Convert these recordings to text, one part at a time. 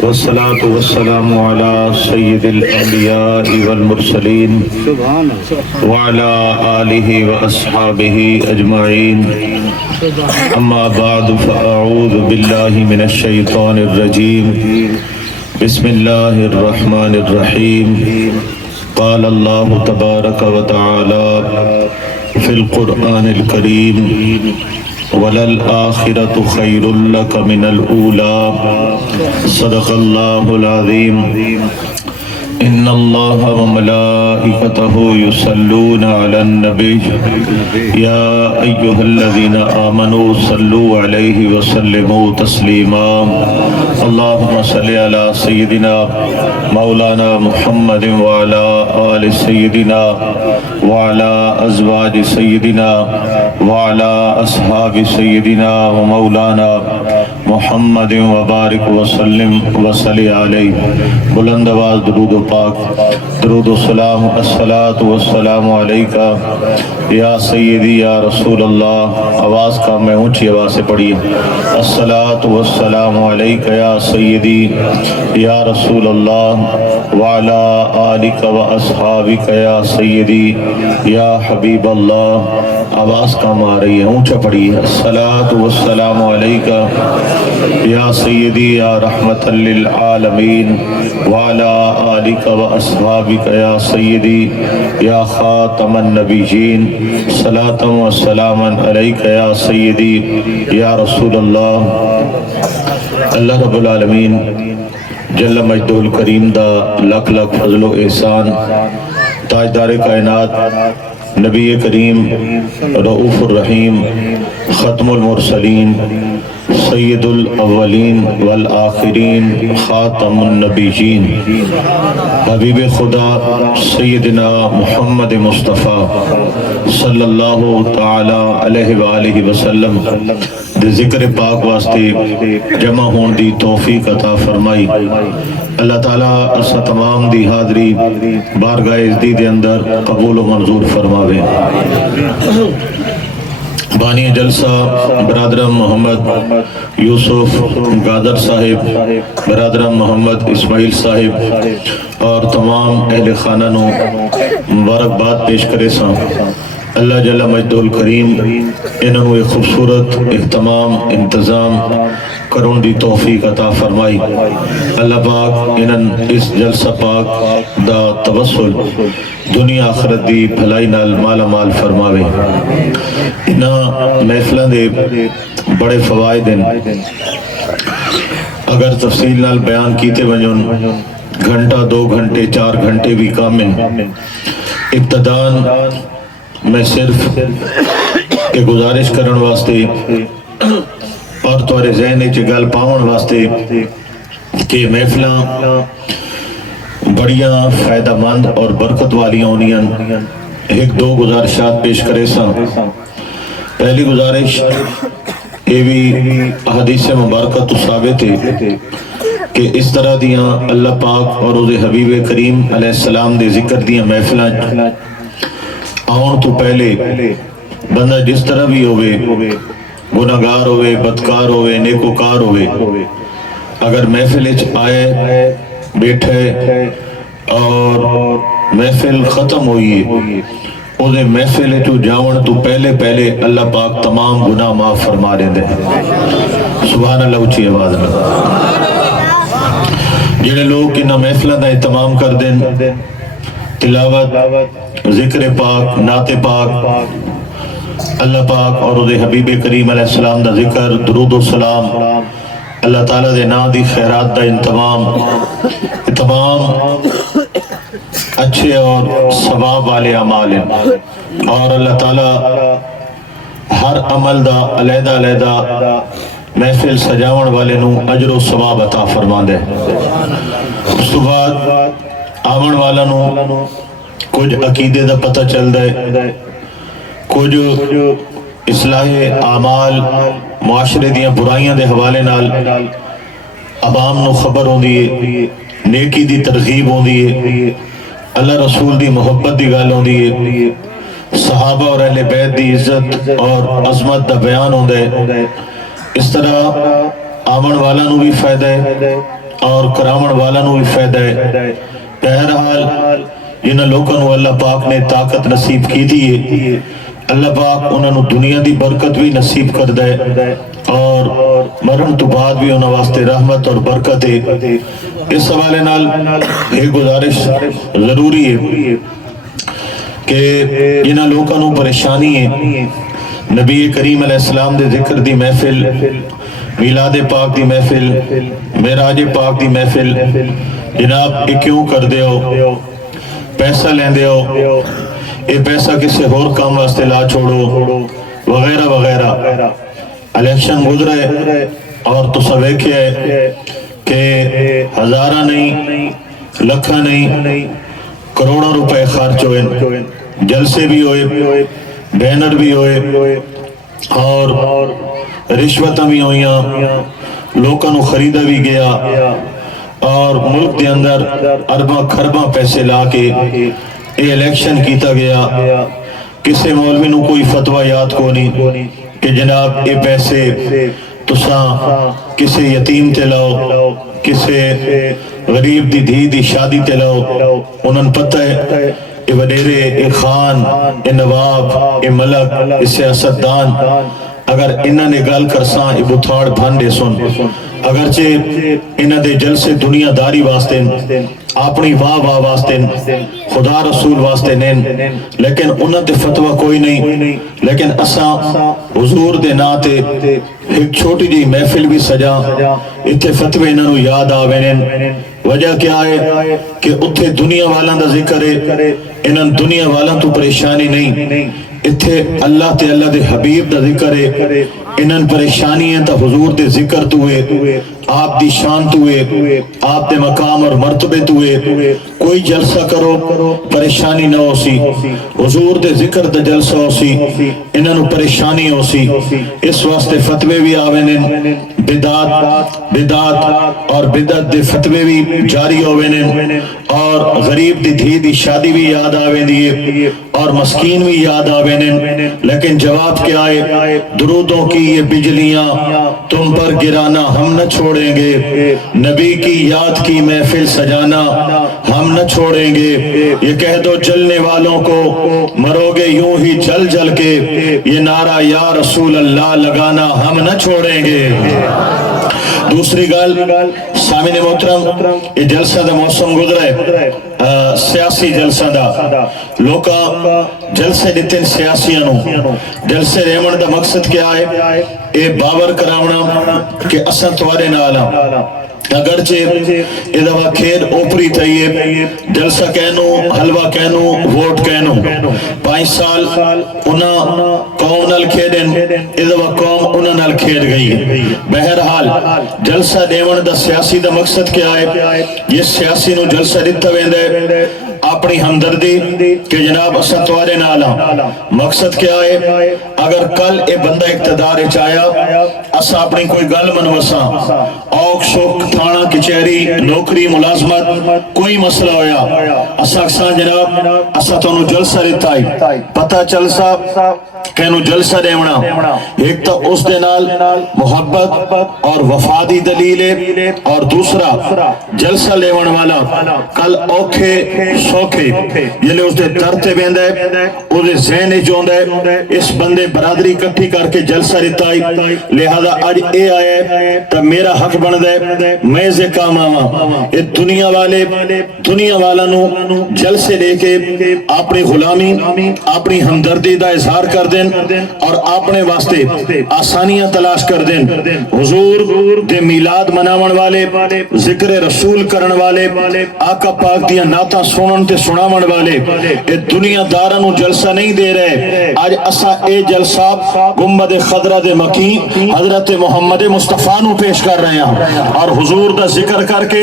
والصلاة والسلام على سيد الأنبياء والمرسلين وعلى آله وأصحابه أجمعين أما بعد فأعوذ بالله من الشيطان الرجيم بسم الله الرحمن الرحيم قال الله تبارك وتعالى في القرآن الكريم وَلَلْآخِرَةُ خَيْرٌ لَكَ مِنَ الْأُولَى صدق اللہ العظیم ان اللہ وملائکتہ یصلون علی النبی یا ایہا الذین آمنوا صلوا علیہ وسلموا تسلیما اللہم صلی علی سیدنا مولانا محمد وعلی آل سیدنا وعلی ازواج سیدنا وعلی اصحاب سیدنا ومولانا محمد وبارک وسلم وصلی علیہ بلند آواز درود و پاک درود و سلام الصلاۃ والسلام علیکہ یا سیدی یا رسول اللہ آواز کا میں اونچی آواز سے پڑھیے الصلاۃ والسلام علیکہ یا سیدی یا رسول اللہ وعلی آلک و اصحابک یا سیدی یا حبیب اللہ آواز کام آ رہی ہے اونچا پڑھیے الصلاۃ والسلام علیکہ یا سیدی یا رحمت للعالمین وعلی آلک و اصحابک یا سیدی یا خاتم النبیین صلاۃ و سلام علیکہ یا سیدی یا رسول اللہ اللہ رب العالمین جل مجدہ الکریم دا لکھ لکھ فضل و احسان تاجدار کائنات نبی کریم رؤوف الرحیم ختم المرسلین سید الاولین والآخرین خاتم النبیین حبیب خدا سیدنا محمد مصطفیٰ صلی اللہ تعالی علیہ وآلہ وسلم دے ذکر پاک واسطے جمع ہون دی توفیق عطا فرمائی اللہ تعالیٰ اسا تمام دی حاضری بارگاہ ازدی دے اندر قبول و منظور فرماوے بانی جلسہ برادرم محمد یوسف گادر صاحب برادرم محمد اسماعیل صاحب اور تمام اہل خانہ نو مبارکباد پیش کرے ساں اللہ جل مجدہ الکریم انہوں ایک خوبصورت اہتمام انتظام کرون دی توفیق عطا فرمائی اللہ پاک انہوں اس جلسہ پاک دا توسل دنیا آخرت دی بھلائی نال مالا مال فرماوے انہاں محفلان دے بڑے فوائد ہیں اگر تفصیل نال بیان کیتے ونجن گھنٹہ 2 گھنٹے 4 گھنٹے بھی کامن ابتدان میں صرف ایک گزارش کرن واسطے اور توارے ذہنے چگل پاون واسطے کہ محفلان بڑیاں فائدہ مند اور برکت والی ہونیاں ایک 2 گزارشات پیش کرے ساں پہلی گزارش یہ بھی حدیث مبارکہ تو ثابت ہے کہ اس طرح دیاں اللہ پاک اور روز حبیب کریم علیہ السلام دے ذکر دیاں محفلان آن تو پہلے بندہ جس طرح بھی ہوئے گناہگار ہوئے بدکار ہوئے نیکوکار ہوئے اگر محفل آئے بیٹھے اور محفل ختم ہوئی اسے محفل تو جاون تو پہلے اللہ پاک تمام گناہ معاف فرما دیں دے سبحان اللہ اچھی آواز میں جنہیں لوگ انہا محفلہ دا اہتمام کر دیں تلاوت ذکر پاک نعت پاک اللہ پاک اور دے حبیب کریم علیہ السلام دا ذکر درود و سلام اللہ تعالیٰ دے نا دی خیرات دا انتمام اچھے اور ثواب والے عمال ہیں اور اللہ تعالیٰ ہر عمل دا علیحدہ محفل سجاون والے نو اجر و ثواب عطا فرما دے اس تو بعد آمن والا نو کچھ عقیدے دا پتہ چل دے کچھ اصلاح اعمال معاشرے دیاں برائیاں دے حوالے نال عوام نو خبر ہوں دی نیکی دی ترغیب ہوں دی اللہ رسول دی محبت دی گال ہوں دی صحابہ اور اہل بیت دی عزت اور عظمت دا بیان ہوں دے اس طرح آمن والا نو بھی فائدہ ہے اور کرامن والا نو بھی فائدہ ہے۔ بہرحال جنہاں لوگوں نو اللہ پاک نے طاقت نصیب کی دیئے، اللہ پاک انہوں نے دنیا دی برکت بھی نصیب کر دے اور مرن تو بعد بھی انہوں واسطے رحمت اور برکت ہے۔ اس حوالے نال ایک گزارش ضروری ہے کہ جنہاں لوگوں نو پریشانی ہے، نبی کریم علیہ السلام دے ذکر دی محفل، میلاد پاک دی محفل، معراج پاک دی محفل، جناب یہ کیوں کر دے ہو؟ پیسہ لین دے ہو، یہ پیسہ کسی اور کام واسطے لا چھوڑو وغیرہ وغیرہ۔ الیکشن گزرے اور تو سب ایک ہے کہ ہزارہ نہیں، لکھہ نہیں، کروڑوں روپے خرچ ہوئے، جلسے بھی ہوئے، بینر بھی ہوئے اور رشوتیں بھی ہوئیاں، لوگوں کو خریدا بھی گیا اور ملک دے اندر ارباں خرباں پیسے لا کے یہ الیکشن کیتا گیا۔ کسی مولوی نو کوئی فتویٰ یاد کو نہیں کہ جناب یہ پیسے تساں کسی یتیم تے لاؤ، کسی غریب دی دھی دی شادی تے لاؤ۔ انہوں پتہ ہے یہ وڈیرے، یہ خان، یہ نواب، یہ ملک، یہ سیاستدان اگر انہوں نے گل کرساں یہ بتھاڑ بھانڈے سن، اگرچہ انہوں دے جلسے دنیا داری واسطے، اپنی واہ واسطے، خدا رسول واسطے نہیں، لیکن انہوں تے فتوہ کوئی نہیں، لیکن اساں حضور دے ناتے ایک چھوٹی جی محفل بھی سجا، اتھے فتوے انہوں یاد آوے۔ وجہ کیا ہے کہ اتھے دنیا والاں دا ذکر ہے، انہوں دنیا والاں تو پریشانی نہیں، اتھے اللہ تے اللہ دے حبیب دا ذکر ہے، انہوں پریشانی ہے تا حضور دے ذکر تو ہے، آپ دی شان تو ہے، آپ دے مقام اور مرتبے تو ہے۔ کوئی جلسہ کرو پریشانی نہ ہو سی، حضور دے ذکر دا جلسہ ہو سی انہوں پریشانی ہو سی۔ اس واسطے فتوے بھی آوینن، بدعات اور بدعت دے فتوے بھی جاری ہووینن، اور غریب دی دھی دی شادی بھی یاد آوین دیئے اور مسکین بھی یاد آوینن، لیکن جواب کیا ہے؟ درودوں کی یہ بجلیاں تم پر گرانا ہم نہ چھوڑیں گے، نبی کی یاد کی محفل سجانا ہم نہ چھوڑیں گے، یہ کہہ دو جلنے والوں کو مرو گے یوں ہی جل جل کے، یہ نعرہ یا رسول اللہ لگانا ہم نہ چھوڑیں گے۔ دوسری گل سامعین محترم، یہ جلسہ دا موسم گزرا ہے سیاسی جلسہ دا، لوکا جلسے دیتے سیاسیاں نو، جلسے ریمن دا مقصد کیا ہے؟ اے باور کراونا کہ اساں توارے نالا، اگرچہ یہ دفعہ کھیل اوپری تھئیے، جلسہ کہنو، حلوہ کہنو، ووٹ کہنو، 5 سال انہاں قوم نال کھیڑن، یہ دفعہ قوم انہاں نال کھیڑ گئی۔ بہرحال جلسہ دیون دا سیاسی دا مقصد کیا ہے؟ یہ سیاسی نو جلسہ دیتا ویندے اپنی ہمدردی کہ جناب اساں توارے نالا، مقصد کیا ہے؟ اگر کل اے بندہ اقتدار چاہیا اساں اپنی کوئی گل منوساں، اوک شوک تھانا کچہری نوکری ملازمت کوئی مسئلہ ہویا، اساں جناب اساں تو جلسہ دیتا ہے، پتہ چلسا کہنو جلسہ دیونا، ایک تو اس دنال محبت اور وفادی دلیل ہے، اور دوسرا جلسہ لیون والا کل اوکھے سوکھے یلے اس دے درتے بیندے اس دے ذہنے جوندے اس بندے برادری کٹھی کر کے جلسہ دیتا ہے، لہذا آج اے آئے تو میرا حق بن دے میں سے کام آما، یہ دنیا والا نو جلسے لے کے اپنی غلامی اپنی ہمدردی دا اظہار کر دیں اور اپنے واسطے آسانیاں تلاش کر دیں۔ حضور دے میلاد مناون والے، ذکر رسول کرن والے، آقا پاک دیا نعتاں سنن تے سناون والے اے دنیا داراں نو جلسہ نہیں دے رہے، آج اسا اے جلسہ گنبد خضرا دے مکین حضرت محمد مصطفیٰ نو پیش کر رہے ہیں اور حضور دا ذکر کر کے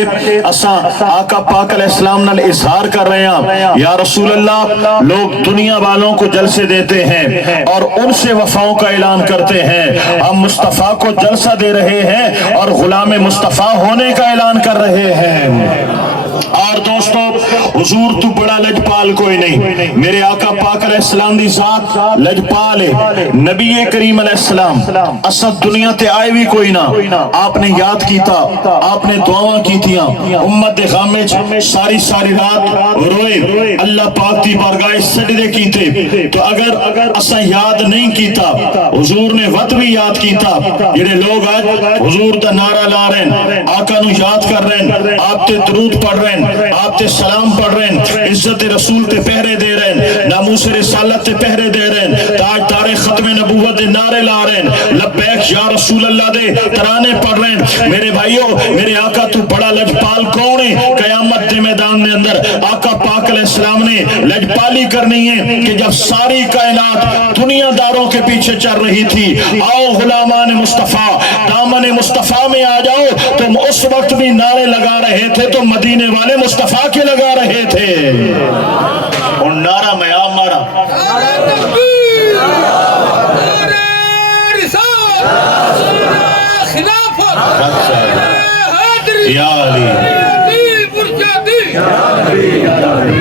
اسا آقا پاک علیہ السلام نال اظہار کر رہے ہیں یا رسول اللہ لوگ دنیا والوں کو جلسے دیتے ہیں اور ان سے وفاؤں کا اعلان کرتے ہیں، ہم مصطفیٰ کو جلسہ دے رہے ہیں اور غلام مصطفیٰ ہونے کا اعلان کر رہے ہیں۔ اور دوستو حضور تو بڑا لجپال کوئی نہیں. میرے آقا پاک علیہ السلام دی ذات لجپال ہے. نبی کریم علیہ السلام اسد دنیا تے آئے بھی کوئی نہ. آپ نے یاد کیتا, آپ نے دعاواں کیتیاں, امت دے غم وچ ساری ساری رات روئے, اللہ پاک دی بارگاہ سجدے کیتے. تو اگر اساں یاد نہیں کیتا, حضور نے وقت بھی یاد کیتا. جڑے لوگ آج حضور دا نعرہ لا رہے ہیں, آقا نو یاد کر رہے ہیں, آپ تے درود پڑھ رہے ہیں, آپ تے سلام پڑھ رہے ہیں, عزت رسول تے پہرے دے رہے ہیں, ناموس رسالت تے پہرے دے رہے ہیں, تاجدار ختم نبوت دے نعرے لا رہے ہیں, لبیک یا رسول اللہ دے ترانے پڑھ رہے ہیں. میرے بھائیو, میرے آقا تو بڑا لجپال کون ہے؟ قیامت دے میدان دے اندر آقا پاک علیہ السلام نے لجپالی کرنی ہے کہ جب ساری کائنات دنیا داروں کے پیچھے چل رہی تھی, آؤ غلامان مصطفیٰ دامن مصطفیٰ میں آ جاؤ, تم اس وقت بھی نعرے لگا رہے تھے تو مدینے والے مصطفیٰ کے لگا رہے تھے. اور نعرہ میں آپ مارا یا علی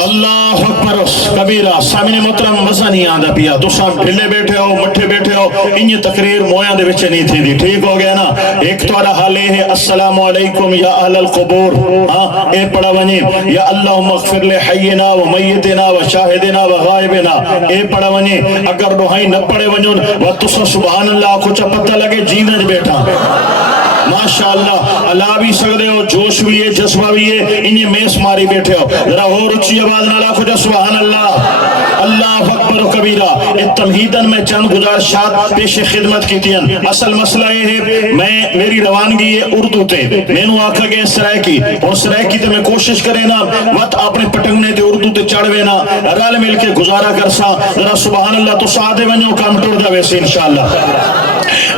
اللہ اکبر کبیرہ. سامنے محترم مزہ نہیں آندا پیا, تو سب ڈھلے بیٹھے ہو, مٹھے بیٹھے ہو, انہی تقریر مویاں دے وچ نہیں تھی دی. ٹھیک ہو گیا نا؟ ایک تو حال ہے السلام علیکم یا اہل القبور, ہاں اے پڑھا ونجے یا اللہم اغفر لے حینا و میتنا و شاہدنا و غائبنا, اے پڑھا ونجے. اگر روحائی نہ پڑھے ونجن و تسا سبحان اللہ کچھ پتہ لگے جینج بیٹھا. ماشاءاللہ اللہ بھی سکتے ہو, جوش بھی ہے, جذبہ بھی ہے, انہیں میس ماری بیٹھے ہو. ذرا ہو رچی آواز نہ لاکھو جا سبحان اللہ, اللہ اکبر و کبیرہ. تمہیدن میں چند گزارشات پیش خدمت کی تھی. اصل مسئلہ یہ ہے, میری روانگی ہے اردو تے, میں نو آکھا گئے سرائے کی, اور سرائے کی تے میں کوشش کرے نا وقت اپنے پٹکنے تے اردو تے چڑھوے نا, رل مل کے گزارا کرسا. ذرا سبحان اللہ تو ساتھ ونجو کام ٹوڑ جاوے سے انشاءاللہ.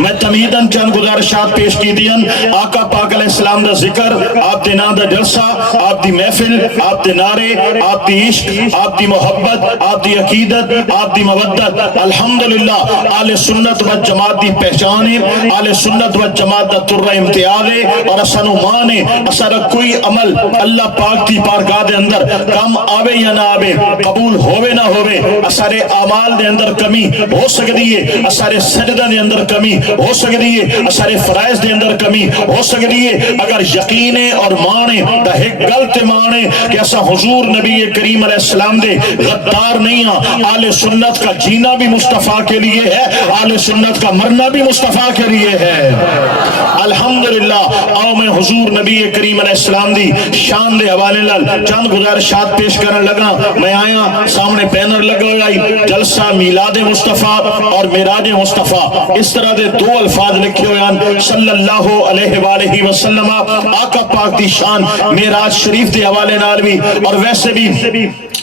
میں تمہیدن چند گزارشات پیش کی دیا. آقا پاک علیہ السلام دا ذکر, آپ دے نام دا جلسہ, آپ دی محفل, آپ دے نعرے, آپ دی عشق, آپ دی محبت, آپ دی عقیدت, آپ دی مودت, الحمدللہ آل سنت و جماعت دی پہچان ہے, آل سنت و جماعت دا ترہ امتیاز ہے. اور اسانو مان ہے, اسارا کوئی عمل اللہ پاک دی بارگاہ دے اندر کم آوے یا نہ آوے, قبول ہووے نہ ہووے, اسارے اعمال دے اندر کمی ہو سکتی ہے, اسارے سجدہ دے اندر کمی ہو سکتی ہے, اسارے فرائض دے اندر کمی ہو سکتی ہے. اگر یقینے اور مانے تا ایک غلط مانے کہ ایسا حضور نبی کریم علیہ السلام دے غدار نہیں ہاں. آل سنت کا جینا بھی مصطفیٰ کے لیے ہے, آل سنت کا مرنا بھی مصطفیٰ کے لیے ہے. الحمدللہ. آؤ میں حضور نبی کریم علیہ السلام دی شان دے حوالے لال چند گزارشات پیش کرنے لگا. میں آیا, سامنے بینر لگا ہوئی, جلسہ میلاد مصطفیٰ اور معراج مصطفیٰ, اس طرح دے دو الفاظ لکھے ہوئے صلی اللہ علیہ وآلہ وسلم. آقا پاک دی شان معراج شریف دے حوالے نال بھی, اور ویسے بھی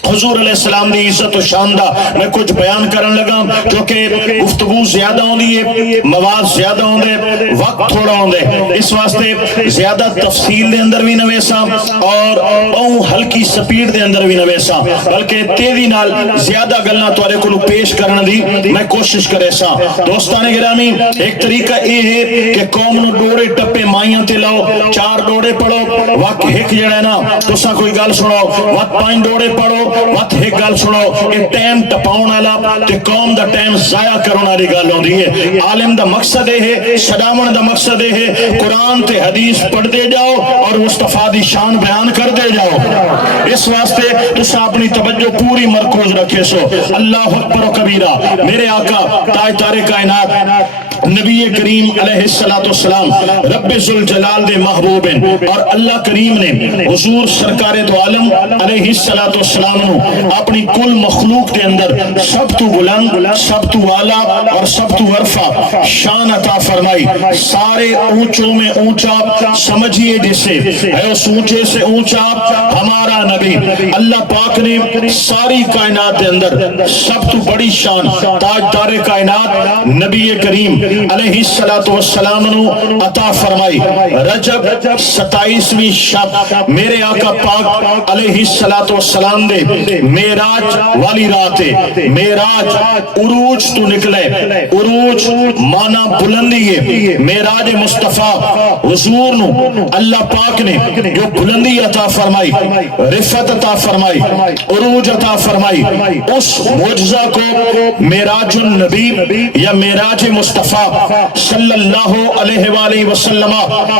حضور علیہ السلام دی عزت و شان دا میں کچھ بیان کرن لگا, کیونکہ گفتگو زیادہ ہوندی ہے, مواد زیادہ ہوندے, وقت تھوڑا ہوندے, اس واسطے زیادہ تفصیل دے اندر بھی نویسا اور ہلکی سپیڈ دے اندر بھی نویسا, بلکہ تیزی نال زیادہ گلنا توارے کو پیش کرن دی میں کوشش کرے سا. دوستان گرامی, ایک طریقہ یہ ہے کہ قوم نو ڈوڑے ٹپے مائیاں تے لاؤ, 4 ڈوڑے پڑھو, وقت ایک جڑا ہے نا تو سا کوئی گل سنو, وقت 5 ڈوڑے پڑھو, وقت ایک گل سنو. کہ ٹائم ٹپاؤن والا تے قوم دا ٹائم ضائع کرنے والی گل ہوندی ہے. عالم دا مقصد ہے, صدامن دا مقصد ہے, قرآن تے حدیث پڑھتے جاؤ اور مصطفیٰ دی شان بیان کرتے جاؤ. اس واسطے تسا اپنی توجہ پوری مرکوز رکھے سو. اللہ اکبر و کبیرہ. میرے آقا تاجدار کائنات نبی کریم علیہ السلام رب ذوالجلال دے محبوب ہیں, اور اللہ کریم نے حضور سرکار دو عالم علیہ السلام نو اپنی کل مخلوق دے اندر سب تو بلند, سب تو اعلیٰ اور سب تو عرفہ شان عطا فرمائی. سارے اونچوں میں اونچا سمجھیے جسے ہے, اس اونچے سے اونچا ہمارا نبی. اللہ پاک نے ساری کائنات دے اندر سب تو بڑی شان تاجدار کائنات نبی کریم علیہ السلام نو عطا فرمائی۔ رجب 27ویں شب میرے آقا پاک علیہ السلام دے معراج والی رات ہے۔ معراج عروج تو نکلے، عروج مانا بلندی ہے۔ معراج مصطفیٰ حضور نو اللہ پاک نے جو بلندی عطا فرمائی، رفعت عطا فرمائی، عروج عطا فرمائی، اس معجزہ کو معراج النبی یا معراج مصطفیٰ صلی اللہ علیہ وآلہ وسلم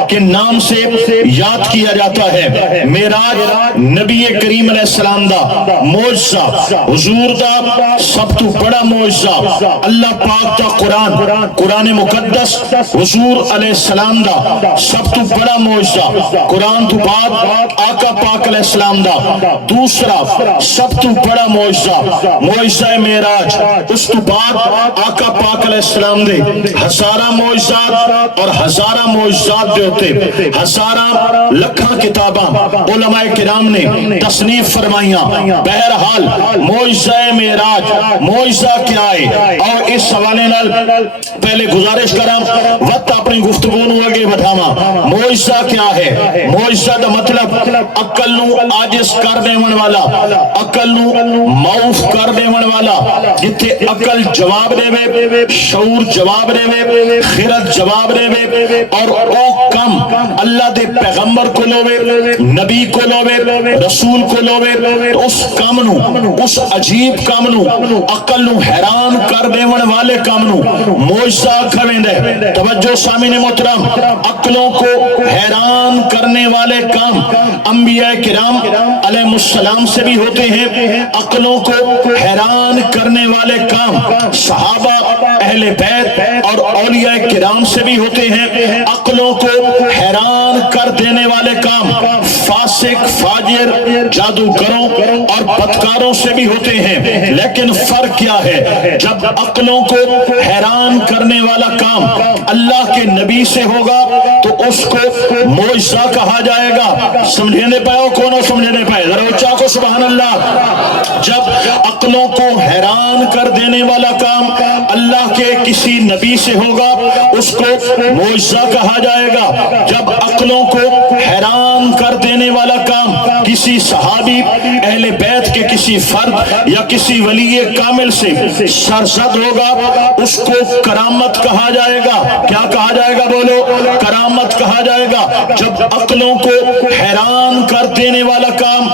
کے نام سے یاد کیا جاتا ہے۔ معراج نبی کریم علیہ السلام دا معجزہ، حضور دا سب تو بڑا معجزہ، اللہ پاک دا قرآن مقدس، حضور علیہ السلام دا سب تو بڑا معجزہ، قرآن تو بعد آقا پاک علیہ السلام دا دوسرا سب تو بڑا معجزہ معراج، اس تو بعد آقا پاک علیہ السلام دے ہزارہ معجزات اور ہزارہ معجزات دے ہوتے، ہزارہ لکھاں کتاباں علماء کرام نے تصنیف فرمائیاں۔ بہرحال معجزہ معراج معجزہ کیا ہے، اور اس حوالے نال پہلے گزارش کرام وقت اپنی گفتگو نو آگے بڑھاواں۔ معجزہ کیا ہے؟ معجزہ دا مطلب عقل نو عاجز کر دیون والا، عقل نو معوف کر دیون والا، جتھے عقل جواب دے، شعور جواب دے، خرد جواب دے، اور او کم اللہ دے پیغمبر کو لوے، نبی کو لوے، رسول کو لوے، اس کام نو، اس عجیب کام نو، عقل نو حیران کر دیون والے کام نو معجزہ کھویندے۔ توجہ سامعین محترم، عقلوں کو حیران کرنے والے کام انبیاء کرام علیہ السلام سے بھی ہوتے ہیں، عقلوں کو حیران کرنے والے کام صحابہ، اہل بیت اور اولیاء کرام سے بھی ہوتے ہیں، عقلوں کو حیران کر دینے والے کام فاسق، فاجر، جادوگروں اور بدکاروں سے بھی ہوتے ہیں۔ لیکن فرق کیا ہے؟ جب عقلوں کو حیران کرنے والا کام اللہ کے نبی سے ہوگا تو اس کو معجزہ کہا جائے گا۔ سمجھنے پائے ہو؟ کونوں سمجھنے پائے؟ ذرا اچھا کو سبحان اللہ۔ جب عقلوں کو حیران کر دینے والا کام اللہ کے کسی نبی سے ہوگا اس کو معجزہ کہا جائے گا۔ جب عقلوں کو حیران کر دینے والا کام کسی صحابی، اہل بیت کے کسی فرد یا کسی ولی کامل سے سرزد ہوگا اس کو کرامت کہا جائے گا۔ کیا کہا جائے گا؟ بولو، کرامت کہا جائے گا۔ جب عقلوں کو حیران کر دینے والا کام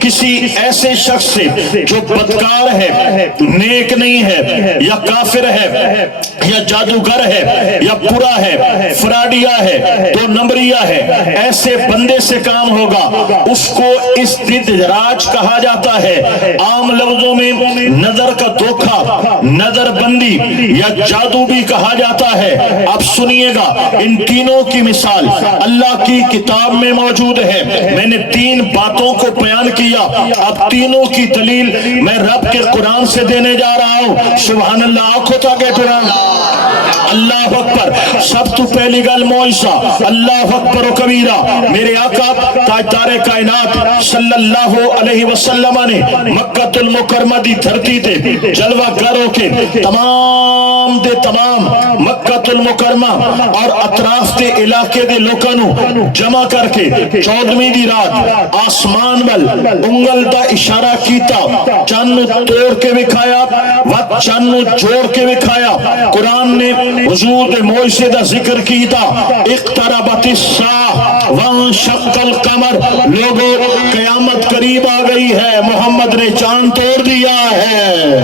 کسی ایسے شخص سے جو بدکار ہے، نیک نہیں ہے، یا کافر ہے، یا جادوگر ہے، یا برا ہے، فراڈیا ہے، دو نمبریہ ہے، ایسے بندے سے کام ہوگا اس کو استدراج کہا جاتا ہے۔ عام لفظوں میں نظر کا دھوکہ، نظر بندی یا جادو بھی کہا جاتا ہے۔ اب سنیے گا، ان تینوں کی مثال اللہ کی کتاب میں موجود ہے۔ میں نے تین باتوں کو بیان کیا، اب تینوں کی دلیل میں رب کے قرآن سے دینے جا رہا ہوں۔ سبحان اللہ، آنکھوں تاکہ قرآن، اللہ اکبر۔ سب تو پہلی گل معجزہ، اللہ اکبر و کبیرہ، میرے آقا تاجدار کائنات صلی اللہ علیہ وسلم نے مکہ المکرمہ دی دھرتی تے جلوہ گروں کے تمام دے تمام مکہ المکرمہ اور اطراف دے علاقے دے لوکانو جمع کر کے 14ویں دی رات آسمان ول انگل دا اشارہ کیتا، چانو توڑ کے بکھایا و چانو جوڑ کے بکھایا۔ قرآن نے حضور دے معجزے دا ذکر کیتا، اقتربت الساعہ وانشق القمر، لوگوں قیامت قریب آ گئی ہے، محمد نے چاند توڑ دیا ہے۔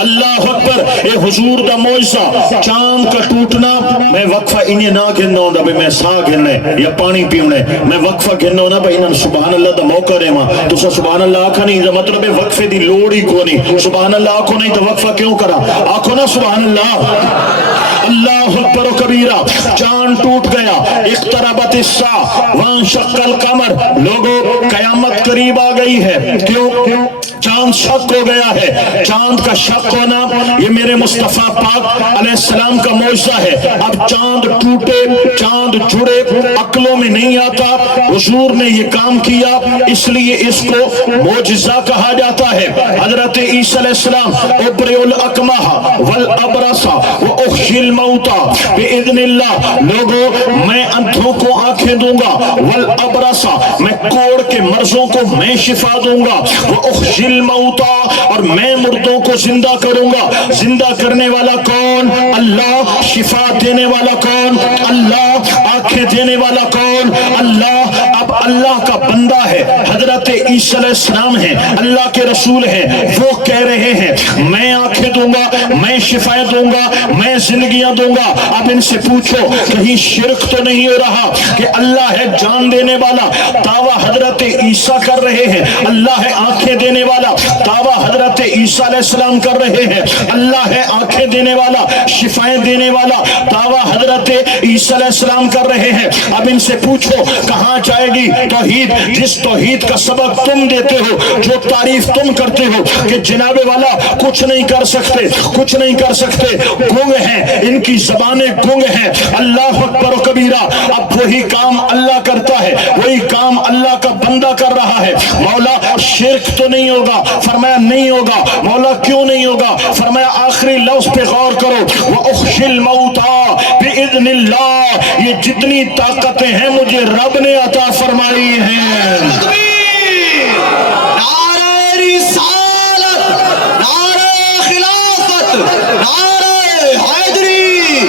اللہ اکبر، اے حضور دا معجزہ چاند کا ٹوٹنا۔ میں وقفہ انہیں نہ گھننا ہوں بھئی میں سا گھننے یا پانی پیونے، میں وقفہ گھننا ہوں بھئی انہاں سبحان اللہ دا موقع رہے ماں تو سبحان اللہ آکھا نہیں، دا مطلب ہے وقفے دی لوڑی کو نہیں، سبحان اللہ آکھو نہیں تو وقفہ کیوں کرا؟ آکھو نا سبحان اللہ۔ اللہ اکبر و کبیرہ، چاند ٹوٹ گیا، اقتربت الساعہ وانشق القمر، لوگوں قیامت قریب آ گئی ہے. کیوں؟ چاند شک ہو گیا ہے. چاند کا شک ہونا یہ میرے مصطفیٰ پاک علیہ السلام کا معجزہ ہے. اب چاند ٹوٹے، چاند جڑے، عقلوں میں نہیں آتا. حضور نے یہ کام کیا، اس لیے اس کو معجزہ کہا جاتا ہے. حضرت عیسیٰ علیہ السلام ابرئ الاکمہ والابرص واحیی الموتى باذن اللہ. لوگوں میں اندھوں کو آنکھیں دوں گا، والابرص میں کوڑ کے مرضوں کو میں شفا دوں گا، واحیی الموتى اور میں مردوں کو زندہ کروں گا. زندہ کرنے والا کون؟ اللہ. شفا دینے والا کون؟ اللہ. آنکھیں دینے والا کون؟ اللہ. اب اللہ کا بندہ ہے، حضرت عیسیٰ علیہ السلام ہے، اللہ کے رسول ہیں. وہ کہہ رہے ہیں میں آنکھیں دوں گا، میں شفائیں دوں گا، میں زندگیاں دوں گا. اب ان سے پوچھو کہیں شرک تو نہیں ہو رہا کہ اللہ ہے جان دینے والا، دعویٰ حضرت عیسیٰ کر رہے ہیں. اللہ ہے آنکھیں دینے والا، دعویٰ حضرت عیسیٰ علیہ السلام کر رہے ہیں. اللہ ہے آنکھیں دینے والا، شفائیں دینے والا، دعویٰ حضرت عیسیٰ علیہ السلام کر رہے ہیں. اب ان سے پوچھو کہاں جائے گی توحید؟ جس توحید کا سبق تم دیتے ہو، جو تعریف تم کرتے ہو کہ جناب والا کچھ نہیں کر سکتے، کچھ نہیں کر سکتے، گنگ ہیں، ان کی زبانیں گنگ ہیں. اللہ اکبر و کبیرہ. اب وہی کام اللہ کرتا ہے، وہی کام اللہ کا بندہ کر رہا ہے. مولا شرک تو نہیں ہوگا؟ فرمایا نہیں ہوگا. مولا کیوں نہیں ہوگا؟ فرمایا آخری لفظ پہ غور کرو، وَأُحْيِي الْمَوْتَى بِإِذْنِ اللَّهِ. یہ جتنی طاقتیں ہیں مجھے رب نے عطا فرمائی ہیں. نعرہ رسالت، نعرہ خلافت، نعرہ حیدری.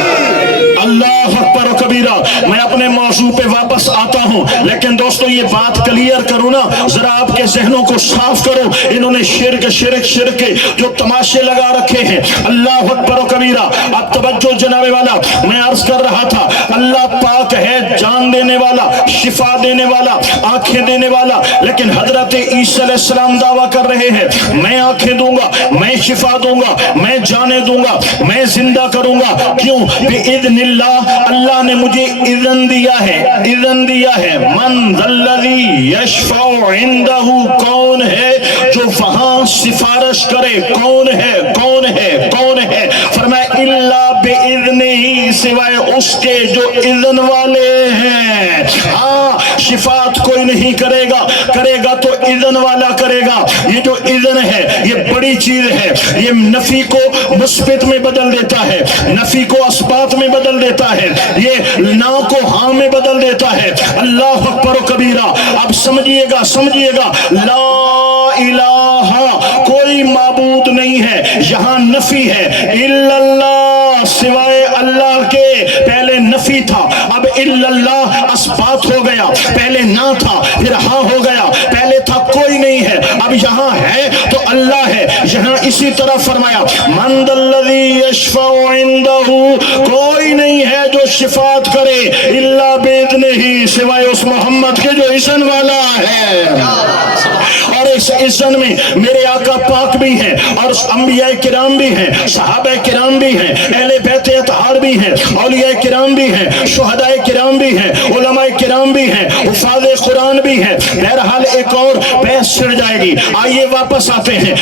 اللہ اکبر و کبیرہ. میں اپنے موضوع پہ واپس آتا ہوں، لیکن دوستو یہ بات کلیئر کروں نا، ذرا آپ کے ذہنوں کو صاف کرو. انہوں نے شرک شرک شرک جو تماشے لگا رکھے ہیں. اللہ اکبر و کبیرہ. اب توجہ جناب والا، میں عرض کر رہا تھا اللہ پاک ہے جان دینے والا، شفا دینے والا، آنکھیں دینے والا. لیکن حضرت عیسیٰ علیہ السلام دعویٰ کر رہے ہیں میں آنکھیں دوں گا، میں شفا دوں گا، میں جانیں دوں گا، میں زندہ کروں گا. کیوں؟ بِإِذْنِ اللہ. اللہ نے مجھے اذن دیا ہے، اذن دیا ہے. من ذا الذی یشفع عنده. کون ہے جو وہاں سفارش کرے؟ کون ہے؟ کون ہے؟ کون ہے؟ فرمایا الا بِإِذْنِهِ، سوائے اس کے جو اذن والے ہیں. ہاں شفاعت کوئی نہیں کرے گا، کرے گا تو اذن والا کرے گا. یہ جو اذن ہے یہ بڑی چیز ہے. یہ نفی کو مثبت میں بدل دیتا ہے، نفی کو اثبات میں بدل دیتا ہے، یہ نا کو ہاں میں بدل دیتا ہے. اللہ اکبر و کبیرہ. اب سمجھیے گا، سمجھیے گا. لا الہ، کوئی معبود نہیں ہے، یہاں نفی ہے. الا اللہ، سوائے اللہ کے. پہلے نفی تھا، اب الا اللہ اثبات ہو گیا. پہلے نہ تھا، پھر ہاں ہو گیا. پہلے تھا کوئی نہیں ہے، اب یہاں ہے تو اللہ ہے. یہاں اسی طرح فرمایا من ذا الذی یشفع عنده، کوئی نہیں ہے جو شفاعت کرے الا باذنہ، سوائے اس محمد کے جو اذن والا ہے. اور اس اذن میں میرے آقا پاک بھی ہیں، اور انبیاء کرام بھی ہیں، صحابہ کرام بھی ہیں، اہل بیت اطہار بھی ہیں، اولیاء کرام بھی ہیں، شہداء کرام بھی ہیں، علماء کرام بھی ہیں، حفاظ قرآن بھی ہیں. بہرحال ایک اور بحث چھڑ جائے گی. آئیے واپس آتے ہیں.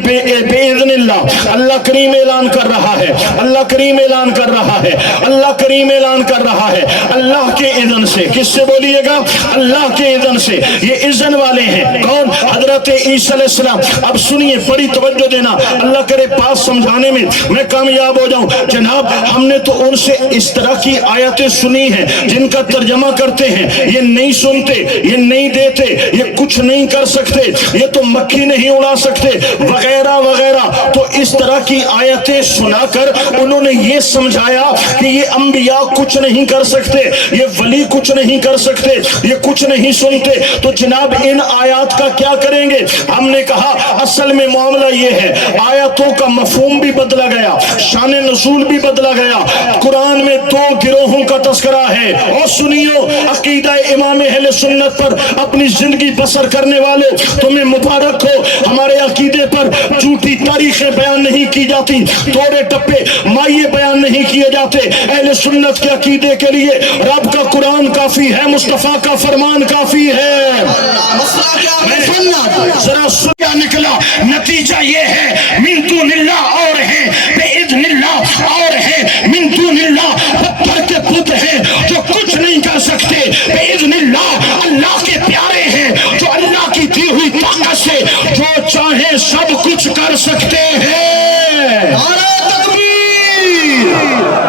بِإِذْنِ اللہ. اللہ کریم اعلان کر رہا ہے، اللہ کریم اعلان کر رہا ہے، اللہ کریم اعلان کر رہا ہے. اللہ کے اذن سے. کس سے بولیے گا؟ اللہ کے اذن سے. یہ اذن والے ہیں کون؟ حضرت عیسیٰ علیہ السلام. اب سنیے، بڑی توجہ دینا، اللہ کرے بات سمجھانے میں میں کامیاب ہو جاؤں. جناب ہم نے تو ان سے اس طرح کی آیتیں سنی ہیں جن کا ترجمہ کرتے ہیں یہ نہیں سنتے، یہ نہیں دیتے، یہ کچھ نہیں کر سکتے، یہ تو مکھی نہیں اڑا سکتے وغیرہ وغیرہ. تو اس طرح کی آیتیں سنا کر انہوں نے یہ سمجھایا کہ یہ انبیاء کچھ نہیں کر سکتے، یہ ولی کچھ نہیں کر سکتے، یہ کچھ نہیں سنتے. تو جناب ان آیات کا کیا کریں گے؟ ہم نے کہا اصل میں معاملہ یہ ہے، آیاتوں کا مفہوم بھی بدلا گیا، شان نزول بھی بدلا گیا. قرآن میں دو گروہوں کا تذکرہ ہے. اور سنیو، عقیدہ امام اہل سنت پر اپنی زندگی بسر کرنے والے تمہیں مبارک ہو. ہمارے عقیدے پر جھوٹی تاریخیں بیان نہیں کی کی جاتی، توڑے ٹپے مائے بیان نہیں کیے جاتے۔ اہل سنت کے عقیدے کے لیے رب کا قرآن کافی ہے، مصطفیٰ کا فرمان کافی ہے۔ مسئلہ کیا ہے؟ سنت۔ ذرا کیا نکلا؟ نتیجہ یہ ہے من دون اللہ اور ہے، بإذن اللہ اور ہے، من دون اللہ پتھر کے بت ہیں جو کچھ نہیں کر سکتے، بإذن اللہ اللہ کے پیارے ہیں جو اللہ کی دی ہوئی طاقت سے جو چاہیں سب کچھ کر سکتے ہیں۔ نعرہ تکبیر،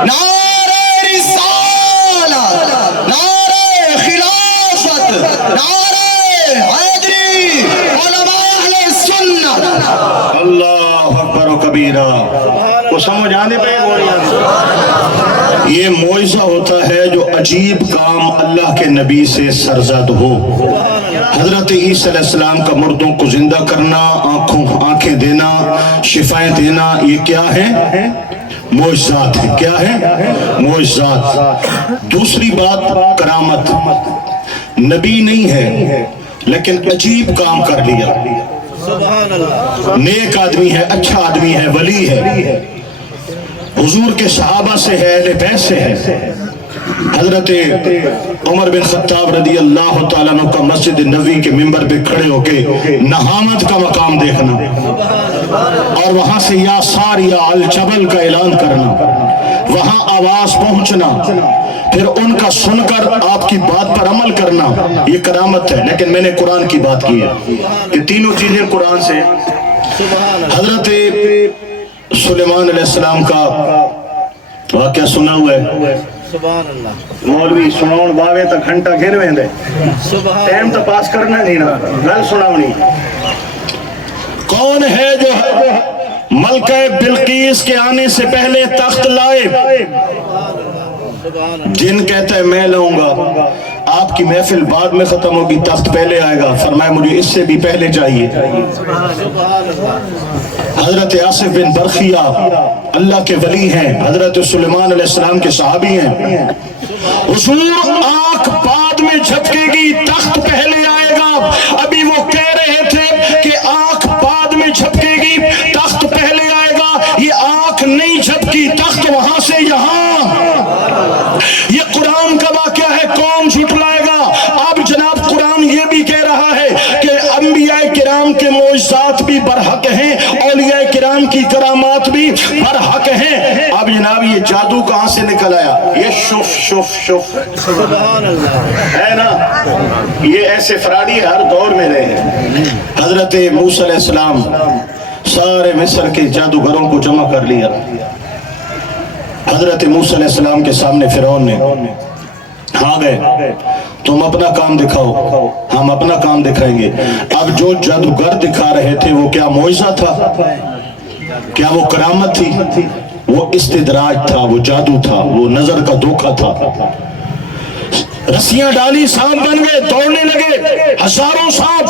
نعرہ رسالت، نعرہ خلافت، نعرہ حیدری، علماء اہل سنت۔ اللہ اکبر و کبیرہ۔ کو سمجھ آنے پہ یہ معجزہ ہوتا ہے جو عجیب کام اللہ کے نبی سے سرزد ہو۔ حضرت عیسیٰ علیہ السلام کا مردوں کو زندہ کرنا، آنکھیں دینا، شفائیں دینا، یہ کیا ہے؟ معجزات ہے۔ کیا ہے؟ معجزات۔ دوسری بات کرامت، نبی نہیں ہے لیکن عجیب کام کر لیا، نیک آدمی ہے، اچھا آدمی ہے، ولی ہے، حضور کے صحابہ سے ہے، اہل بیت سے ہے۔ حضرت عمر بن خطاب رضی اللہ تعالیٰ عنہ کا مسجد نبوی کے منبر پہ کھڑے ہو کے نہامت کا مقام دیکھنا اور وہاں سے یا سار یا الجبل کا اعلان کرنا، وہاں آواز پہنچنا، پھر ان کا سن کر آپ کی بات پر عمل کرنا، یہ کرامت ہے۔ لیکن میں نے قرآن کی بات کی ہے کہ تینوں چیزیں قرآن سے۔ حضرت سلیمان علیہ السلام کا واقعہ سنا ہوا ہے، مولوی سناؤن باوے تا گھنٹہ گھر ویندے، ٹائم تا پاس کرنا نہیں نا، گل سناونی۔ کون ہے جو ملکہ بلقیس کے آنے سے پہلے تخت لائے؟ جن کہتا ہے میں لاؤں گا، آپ کی محفل بعد میں ختم ہوگی، تخت پہلے آئے گا، فرمایا مجھے اس سے بھی پہلے چاہیے۔ حضرت آصف بن برخیہ اللہ کے ولی ہیں، حضرت سلیمان علیہ السلام کے صحابی ہیں۔ حضور آنکھ بعد میں جھپکے گی، تخت پہلے آئے گا۔ ابھی وہ کہہ رہے تھے کہ آنکھ بعد میں جھپکے گی، تخت پہلے آئے گا، یہ آنکھ نہیں جھپکی، تخت وہاں سے یہاں۔ یہ قرآن کا واقعہ ہے، کون جھٹلائے گا؟ اب جناب قرآن یہ بھی کہہ رہا ہے کہ انبیاء کرام کے معجزات بھی برحق ہیں، اولیاء کرام کی کرامات بھی برحق ہیں۔ اب جناب یہ جادو کہاں سے نکل آیا؟ یہ شف شف شف ہے نا، یہ ایسے فرادی ہر دور میں رہے ہیں۔ حضرت موسیٰ علیہ السلام سارے مصر کے جادوگروں کو جمع کر لیا۔ حضرت موسیٰ علیہ السلام کے سامنے فرعون نے ہاں گئے، تم اپنا کام دکھاؤ، ہم اپنا کام دکھائیں گے۔ اب جو جادوگر دکھا رہے تھے وہ کیا معجزہ تھا؟ کیا وہ کرامت تھی؟ وہ استدراج تھا، وہ جادو تھا، وہ نظر کا دھوکہ تھا۔ رسیاں ڈالی، سانپ بن گئے، دوڑنے لگے ہزاروں سانپ۔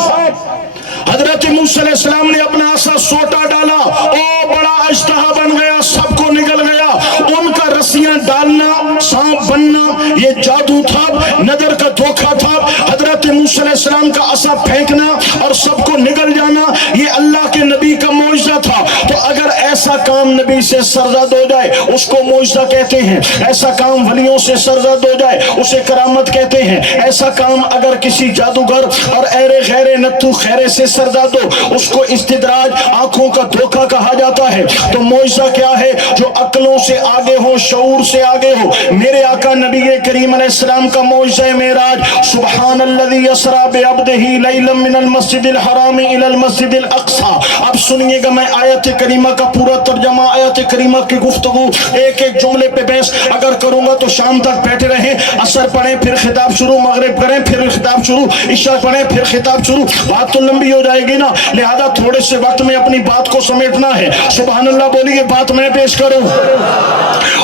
حضرت موسیٰ علیہ السلام نے اپنا عصا سوٹا ڈالا، او بڑا اژدہا بن گیا، سب کو نگل گیا۔ ان کا رسیاں ڈالنا، سانپ بننا، یہ جادو تھا، نظر کا دھوکہ تھا۔ حضرت موسیٰ علیہ السلام کا عصا پھینکنا اور سب کو نگل جانا، یہ اللہ کے نبی کا معجزہ تھا۔ تو اگر ایسا کام نبی سے سرزد ہو جائے اس کو معجزہ کہتے ہیں، ایسا کام ولیوں سے سرزد ہو جائے اسے کرامت کہتے ہیں، ایسا کام اگر کسی جادوگر اور ایرے غیرے نتھو خیرے سے سرزد ہو اس کو استدراج، آنکھوں کا دھوکہ کہا جاتا ہے۔ تو معجزہ کیا ہے؟ جو عقلوں سے آگے ہو، شعور سے آگے ہو۔ میرے آقا نبی کریم علیہ السلام کا معجزہ معراج، سبحان الذی اسریٰ بعبدہ لیلا من المسجد الحرام الی المسجد الاقصی۔ اب سنیے گا، میں آیت کریمہ کا پورا ترجمہ، آیت کریمہ کی گفتگو ایک ایک جملے پہ بحث اگر کروں گا تو شام تک بیٹھے رہیں۔ عصر پڑھیں پھر خطاب شروع، مغرب کریں پھر خطاب شروع، عشاء پڑھیں پھر خطاب شروع، بات تو لمبی ہو جائے گی نا، لہذا تھوڑے سے وقت میں اپنی بات کو سمیٹنا ہے۔ سبحان اللہ بولیے، بات میں پیش کروں۔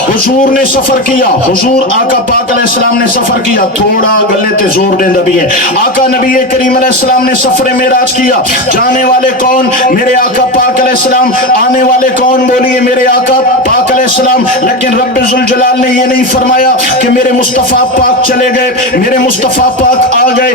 حضور نے سفر کیا، حضور آقا پاک علیہ السلام نے سفر کیا، تھوڑا گلے تے زور دیں نبی ہے۔ آقا نبی کریم علیہ السلام نے سفر معراج کیا۔ جانے والے کون؟ میرے آقا پاک علیہ السلام۔ آنے والے کون؟ بولیے میرے آقا پاک علیہ السلام۔ لیکن رب ذوالجلال نے یہ نہیں فرمایا کہ میرے مصطفیٰ پاک چلے گئے، میرے مصطفیٰ پاک آ گئے،